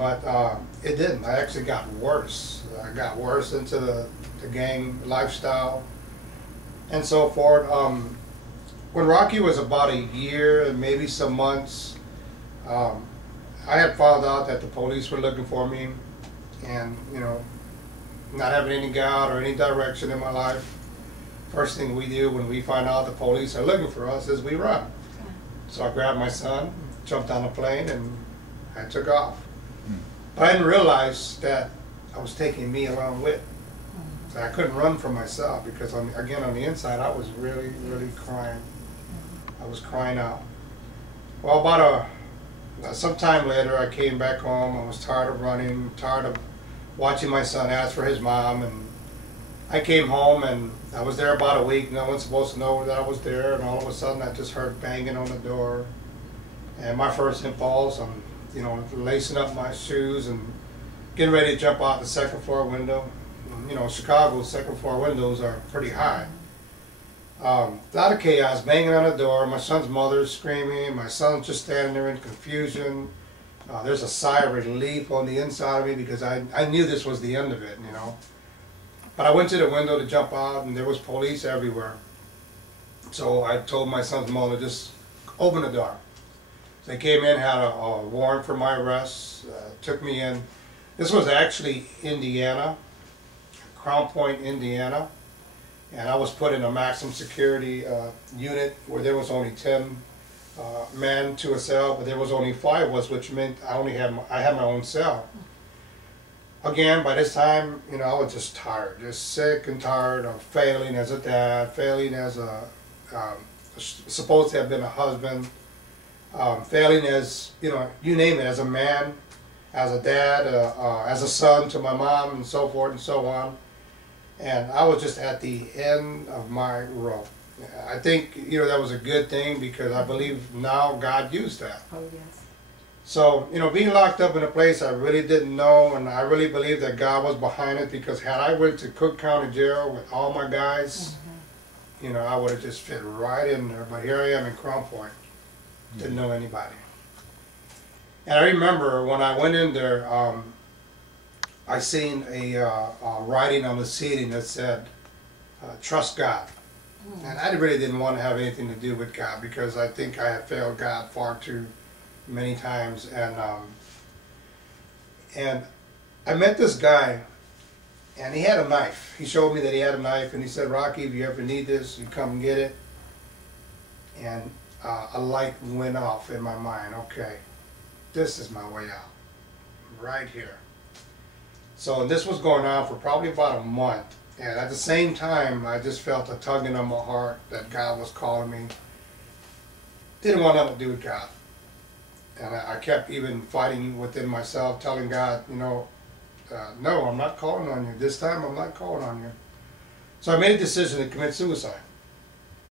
but it didn't. I actually got worse. I got worse into the gang lifestyle and so forth. When Rocky was about a year and maybe some months, I had found out that the police were looking for me, and not having any guide or any direction in my life. First thing we do when we find out the police are looking for us is we run. So I grabbed my son, jumped on a plane, and I took off. But I didn't realize that I was taking me along with. So I couldn't run from myself because, again, on the inside, I was really, really crying. I was crying out. Well, about some time later, I came back home. I was tired of running, tired of watching my son ask for his mom, and I came home and I was there about a week. No one's supposed to know that I was there, and all of a sudden I just heard banging on the door. And my first impulse, I'm lacing up my shoes and getting ready to jump out the second floor window. Chicago's second floor windows are pretty high. A lot of chaos, banging on the door. My son's mother's screaming. My son's just standing there in confusion. There's a sigh of relief on the inside of me because I knew this was the end of it, But I went to the window to jump out, and there was police everywhere. So I told my son's mother, just open the door. So they came in, had a warrant for my arrest, took me in. This was actually Indiana, Crown Point, Indiana. And I was put in a maximum security unit where there was only 10 men to a cell, but there was only 5 of us, which meant I had my own cell. Again, by this time, I was just tired, just sick and tired of failing as a dad, failing as supposed to have been a husband, failing as, you name it, as a man, as a dad, as a son to my mom, and so forth and so on. And I was just at the end of my rope. I think, that was a good thing because I believe now God used that. Oh, yes. So, being locked up in a place I really didn't know, and I really believe that God was behind it, because had I went to Cook County Jail with all my guys, I would have just fit right in there. But here I am in Crown Point. Didn't know anybody. And I remember when I went in there, I seen a writing on the ceiling that said, trust God. And I really didn't want to have anything to do with God because I think I had failed God far too many times. And I met this guy, and he had a knife. He showed me that he had a knife, and he said, Rocky, if you ever need this, you come and get it. And a light went off in my mind. Okay, this is my way out, right here. So this was going on for probably about a month. And at the same time, I just felt a tugging on my heart that God was calling me. Didn't want nothing to do with God. And I kept even fighting within myself, telling God, no, I'm not calling on you. This time I'm not calling on you. So I made a decision to commit suicide.